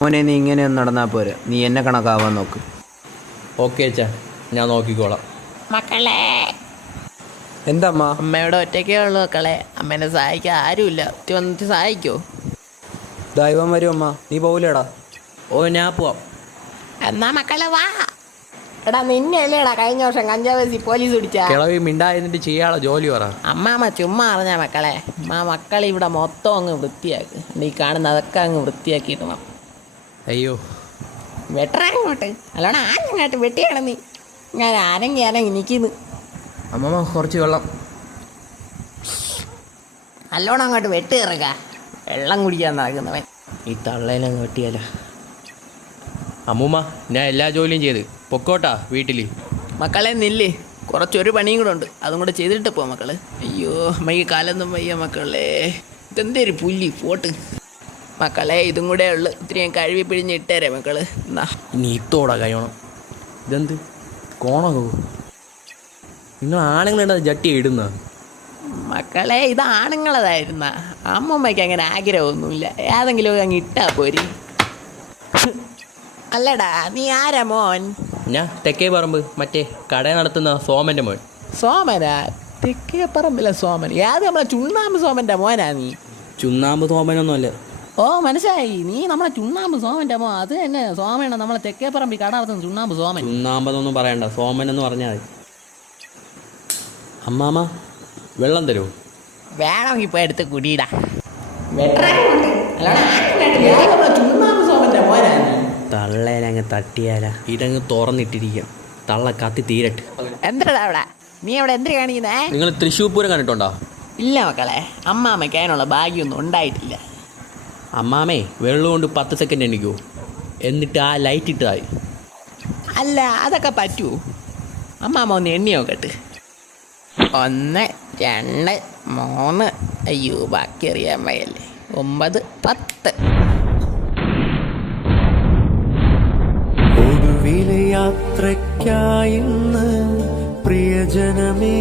മോനെ നീ ഇങ്ങനെയൊന്നും നടന്നാൽ പോരെ, നീ എന്നെ കണക്കാവാൻ നോക്ക്. ഓക്കെ അച്ഛാ, ഞാൻ നോക്കിക്കോളാം. മക്കളെ, എന്താ അമ്മയുടെ ഒറ്റയ്ക്കേ ഉള്ളൂ മക്കളെ. അമ്മേനെ സഹായിക്കാൻ ആരുമില്ല. വന്നിട്ട് സഹായിക്കോ? ദൈവം വരും അമ്മ, നീ പോവില്ലേടാ? ഓ, ഞാൻ പോവാം. എന്നാ മക്കളെ വാ. എടാ നിന്നെ അല്ലേടാ കഴിഞ്ഞ വർഷം കഞ്ചാവേസി പോലീസ് പിടിച്ച? കിളവി മിണ്ടായിരുന്നിട്ട് ചെയ്യാനുള്ള ജോലി പറ. അമ്മാമ്മ ചുമ്മാ അറിഞ്ഞ മക്കളെ. മക്കൾ ഇവിടെ മൊത്തം അങ്ങ് വൃത്തിയാക്ക്. ഈ കാണുന്ന അതൊക്കെ അങ്ങ് വൃത്തിയാക്കിയിടണം. അയ്യോ, വെട്ടറങ്ങോട്ട് അല്ലോണം ആഞ്ഞങ്ങോട്ട് വെട്ടിയാണ് നീ. ഞാൻ അനങ്ങി നിൽക്കുന്നു. അമ്മമ്മ കുറച്ച് വെള്ളം. നല്ലോണം അങ്ങോട്ട് വെട്ട് ഇറങ്ങ. വെള്ളം കുടിക്കാൻ നടക്കുന്നവൻ. ഈ തള്ളയിലങ്ങ് വെട്ടിയാലോ. അമ്മൂമ്മ, ഞാൻ എല്ലാ ജോലിയും ചെയ്ത് പൊക്കോട്ടാ വീട്ടിൽ. മക്കളെ നില്ല്, കുറച്ചൊരു പണിയും കൂടെ ഉണ്ട്, അതും കൂടെ ചെയ്തിട്ട് പോ മക്കള്. അയ്യോ അമ്മയ്ക്ക് കാലൊന്നും വയ്യ മക്കളെ. ഇതെന്തൊരു പുല്ലി പോട്ട് മക്കളെ. ഇതും കൂടെ ഉള്ളു, ഇത്തിരി ഞാൻ കഴുകി പിഴിഞ്ഞ് ഇട്ടേരെ മക്കള്. എന്നാ നീ ഇത്തോടാ കഴിയണം. ഇതെന്ത് കോണോ? നിങ്ങൾ ആണുങ്ങളുണ്ട് ജട്ടി ഇടുന്ന മക്കളെ, ഇത് ആണുങ്ങളതായിരുന്ന. അമ്മമ്മയ്ക്ക് അങ്ങനെ ആഗ്രഹമൊന്നുമില്ല. ഏതെങ്കിലും അങ്ങ് ഇട്ടാ പോരി. അല്ലടാ നീ ആരാ മോൻ? ഞാൻ തെക്കേ പറമ്പ് മറ്റേ കട നടത്തുന്ന സോമൻ്റെ മോൻ. സോമനാ? തെക്കേ പറമ്പില്ല സോമൻ? ഏത് നമ്മളെ ചുണ്ണാമ്പ് സോമൻ്റെ മോനാ നീ? ചുണ്ണാമ്പ് സോമനൊന്നുമല്ല. ഓ മനസ്സിലായി, നീ നമ്മളെ ചുണ്ണാമ്പ് സോമൻ്റെ മോ. അത് തന്നെ സോമനാണ്, നമ്മളെ തെക്കേ പറമ്പിൽ കട നടത്തുന്ന ചുണ്ണാമ്പ് സോമൻ. ചുണ്ണാമ്പെന്നൊന്നും പറയണ്ട, സോമൻ എന്ന് പറഞ്ഞാൽ മതി. അമ്മാമ്മ വെള്ളം തരുമോ? വേണമെങ്കിൽ ഇപ്പോൾ എടുത്ത് കുടിയിടാ. ചുണ്ണാമ്പ് സോമൻ്റെ മോനാ നീ? തള്ളേലങ്ങ് തട്ടിയാല ഇതങ്ങ് തുറന്നിട്ടിരിക്കാം. തള്ള കത്തി തീരട്ട്. എന്താടാ അവിടെ നീ അവിടെ എന്ത് കാണിക്കുന്നേ? നിങ്ങൾ തൃശ്ശൂർ പൂരം കണ്ടിട്ടുണ്ടോ? ഇല്ല മക്കളെ, അമ്മാമ്മയ്ക്ക് അതിനുള്ള ഭാഗ്യമൊന്നും ഉണ്ടായിട്ടില്ല. അമ്മാമേ വെള്ളം കൊണ്ട് 10 സെക്കൻഡ് എണ്ണിക്കൂ, എന്നിട്ട് ആ ലൈറ്റ് ഇട്ടതായി. അല്ല അതൊക്കെ പറ്റുമോ? അമ്മാമ്മ ഒന്ന് എണ്ണി നോക്കട്ടെ. 1 2 3. അയ്യോ ബാക്കി അറിയാൻ വയ്യല്ലേ. 9 10. ഒടുവിലെ യാത്രയ്ക്കായിന്ന് പ്രിയജനമേ